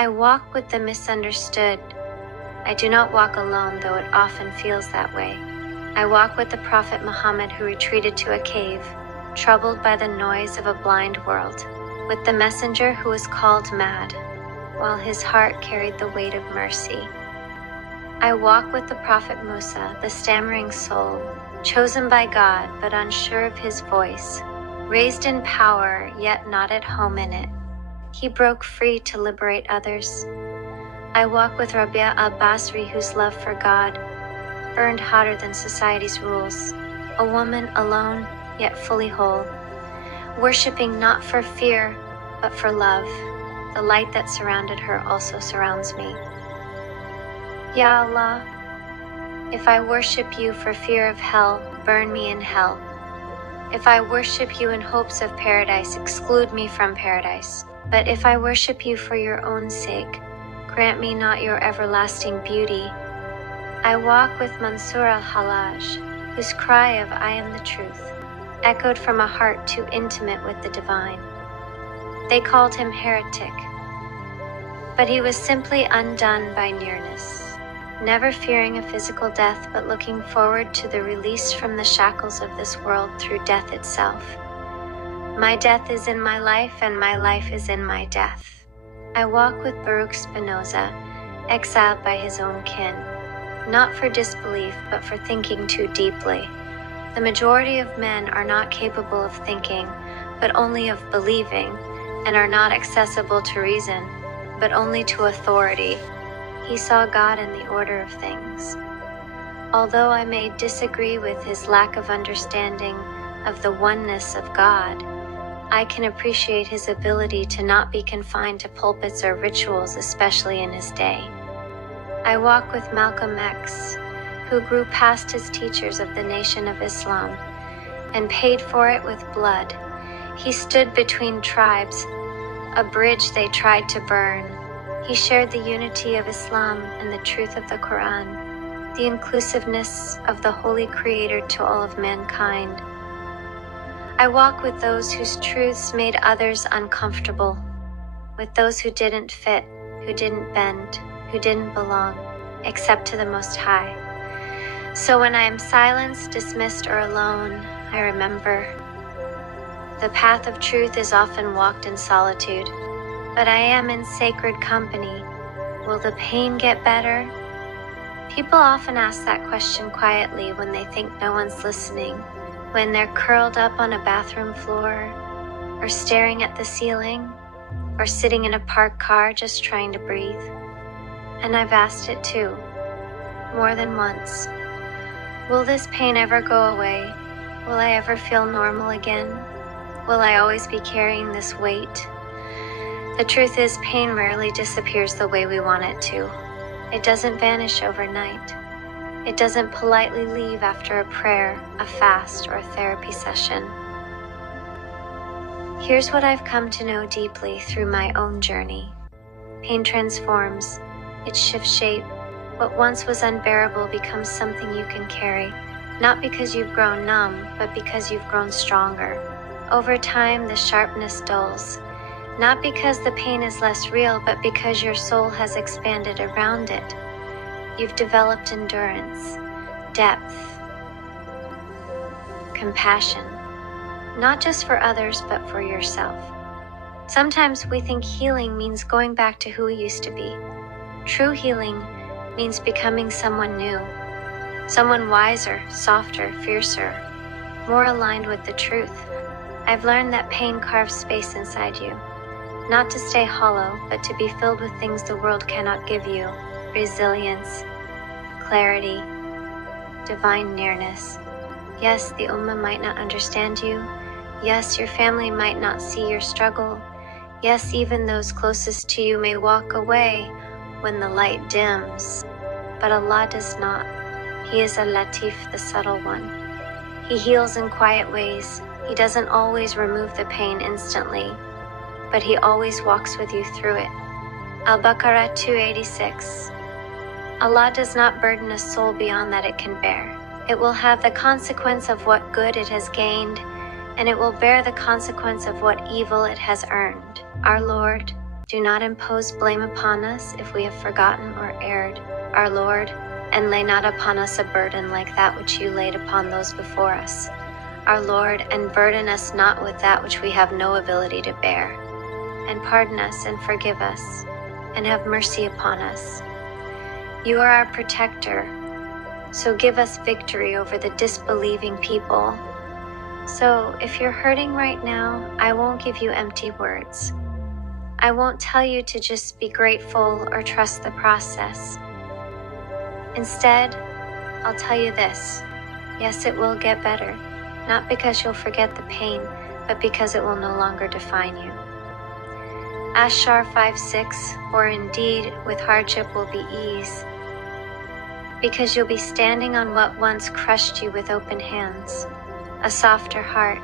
I walk with the misunderstood. I do not walk alone, though it often feels that way. I walk with the Prophet Muhammad, who retreated to a cave, troubled by the noise of a blind world, with the messenger who was called mad, while his heart carried the weight of mercy. I walk with the Prophet Musa, the stammering soul, chosen by God but unsure of his voice, raised in power yet not at home in it. He broke free to liberate others. I walk with Rabia al-Basri, whose love for God burned hotter than society's rules, a woman alone yet fully whole, worshipping not for fear but for love. The light that surrounded her also surrounds me. Ya Allah, if I worship you for fear of hell, burn me in hell. If I worship you in hopes of paradise, exclude me from paradise. But if I worship you for your own sake, grant me not your everlasting beauty. I walk with Mansur al-Hallaj, whose cry of I am the truth echoed from a heart too intimate with the divine. They called him heretic, but he was simply undone by nearness, never fearing a physical death, but looking forward to the release from the shackles of this world through death itself. My death is in my life, and my life is in my death. I walk with Baruch Spinoza, exiled by his own kin, not for disbelief, but for thinking too deeply. The majority of men are not capable of thinking, but only of believing, and are not accessible to reason, but only to authority. He saw God in the order of things. Although I may disagree with his lack of understanding of the oneness of God, I can appreciate his ability to not be confined to pulpits or rituals, especially in his day. I walk with Malcolm X, who grew past his teachers of the Nation of Islam and paid for it with blood. He stood between tribes, a bridge they tried to burn. He shared the unity of Islam and the truth of the Quran, the inclusiveness of the Holy Creator to all of mankind. I walk with those whose truths made others uncomfortable, with those who didn't fit, who didn't bend, who didn't belong, except to the Most High. So when I am silenced, dismissed, or alone, I remember the path of truth is often walked in solitude, but I am in sacred company. Will the pain get better? People often ask that question quietly when they think no one's listening, when they're curled up on a bathroom floor, or staring at the ceiling, or sitting in a parked car just trying to breathe. And I've asked it too, more than once. Will this pain ever go away? Will I ever feel normal again? Will I always be carrying this weight? The truth is, pain rarely disappears the way we want it to. It doesn't vanish overnight. It doesn't politely leave after a prayer, a fast, or a therapy session. Here's what I've come to know deeply through my own journey. Pain transforms. It shifts shape. What once was unbearable becomes something you can carry, not because you've grown numb, but because you've grown stronger. Over time, the sharpness dulls, not because the pain is less real, but because your soul has expanded around it. You've developed endurance, depth, compassion, not just for others, but for yourself. Sometimes we think healing means going back to who we used to be. True healing means becoming someone new, someone wiser, softer, fiercer, more aligned with the truth. I've learned that pain carves space inside you, not to stay hollow, but to be filled with things the world cannot give you: resilience, clarity, divine nearness. Yes, the Ummah might not understand you. Yes, your family might not see your struggle. Yes, even those closest to you may walk away when the light dims. But Allah does not. He is Al-Latif, the subtle one. He heals in quiet ways. He doesn't always remove the pain instantly, but He always walks with you through it. Al-Baqarah 286. Allah does not burden a soul beyond that it can bear. It will have the consequence of what good it has gained, and it will bear the consequence of what evil it has earned. Our Lord, Do not impose blame upon us if we have forgotten or erred, our Lord, and lay not upon us a burden like that which you laid upon those before us, our Lord, and burden us not with that which we have no ability to bear. And pardon us and forgive us, and have mercy upon us. You are our protector, so give us victory over the disbelieving people. So if you're hurting right now, I won't give you empty words. I won't tell you to just be grateful or trust the process. Instead, I'll tell you this: yes, it will get better, not because you'll forget the pain, but because it will no longer define you. Ashar 5:6, or indeed with hardship will be ease, because you'll be standing on what once crushed you with open hands, a softer heart,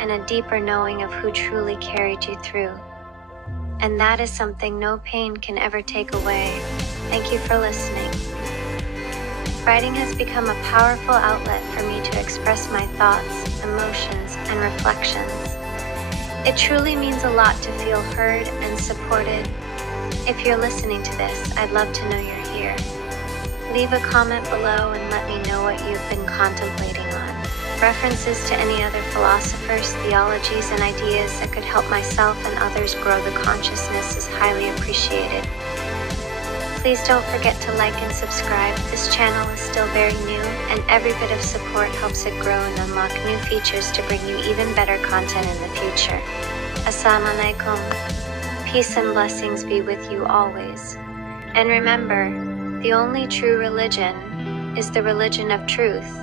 and a deeper knowing of who truly carried you through. And that is something no pain can ever take away. Thank you for listening. Writing has become a powerful outlet for me to express my thoughts, emotions, and reflections. It truly means a lot to feel heard and supported. If you're listening to this, I'd love to know you're here. Leave a comment below and let me know what you've been contemplating on. References to any other philosophers, theologies, and ideas that could help myself and others grow the consciousness is highly appreciated. Please don't forget to like and subscribe. This channel is still very new, and every bit of support helps it grow and unlock new features to bring you even better content in the future. Assalamu alaikum. Peace and blessings be with you always. And remember, the only true religion is the religion of truth.